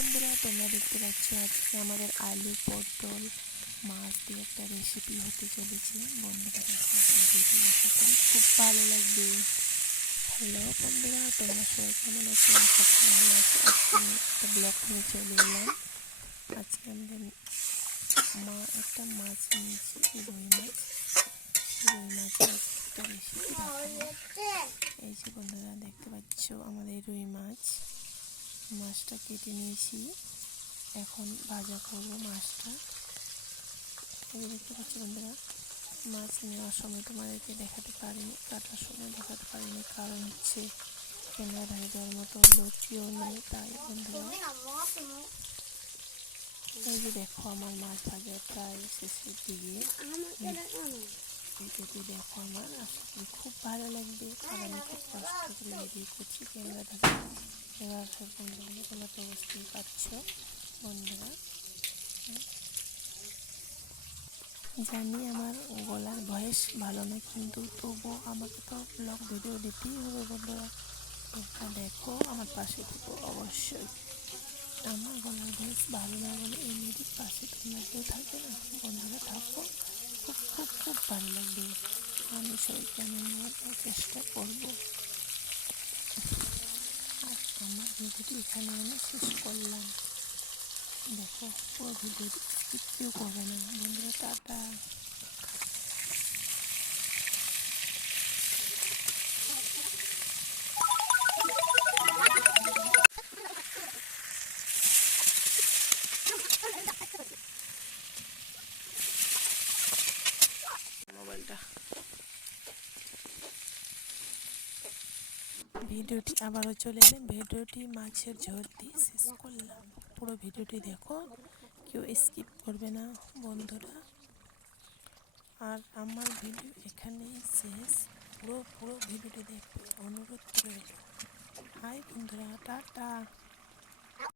বন্ধুরা, তোমরা দেখতে পাচ্ছ আজকে আমাদের আলু পটল মাছ দিয়ে একটা রেসিপি হতে চলেছে। বন্ধুরা, দেখো খুব ভালো লাগবে। হ্যালো বন্ধুরা, তোমরা সবাই কেমন আছো? আশা করি ভালো আজকে আমি একটা ব্লগ নিয়ে চলে এলাম। আজকে আমাদের মা একটা মাছ নিয়েছি, রুই মাছ। রুই মাছের একটা রেসিপি এই যে বন্ধুরা, দেখতে পাচ্ছ আমাদের রুই মাছ। মাছটা কেটে নিয়েছি। এখন ভাজা করব মাছটা। দেখতে পাচ্ছি বন্ধুরা, মাছ নেওয়ার সময় তোমাদেরকে দেখাতে পারিনি, কাটার সময় দেখাতে পারিনি, কারণ হচ্ছে ক্যামেরা ধরে দেওয়ার মতো লোক নেই, তাই বন্ধুরা। এই যে দেখো আমার মাছ ভাজা প্রায় শেষের দিকে। ভিডিওটি দেখো আমার আশা করি খুব ভালো লাগবে। আর আমি খুব কষ্ট করে ভিডিও করছি, ক্যামেরা ধরে। এবার সব বন্ধুগুলো তোমরা তো বুঝতেই পারছ, বন্ধুরা। জানি আমার গলার ভয়েস ভালো না কিন্তু তবুও আমাকে তো ব্লগ ভিডিও দিতেই হবে, বন্ধুরা। তোমরা দেখো, আমার পাশে থেকো অবশ্যই। আমার গলার ভয়েস ভালো না বলে এমনিতে পাশে তোমরা কেউ থাকে না, বন্ধুরা। থাকো। খুব খুব খুব ভালো লাগবে আমি দেওয়ার চেষ্টা করব আর আমার ভিডিওটি এখানে আমি শেষ করলাম দেখো পুরো ভিডিওটি স্কিপ করবে না বন্ধুরা টাটা মোবাইলটা। ভিডিওটি আবারও চলে এলেন ভিডিওটি মাছের ঝোল দিয়ে শেষ করলাম। পুরো ভিডিওটি দেখো, কেউ স্কিপ করবে না বন্ধুরা। আর আমার ভিডিও এখানে শেষ। পুরো পুরো ভিডিওটি দেখবে অনুরোধ করে হাই বন্ধুরা, টাটা।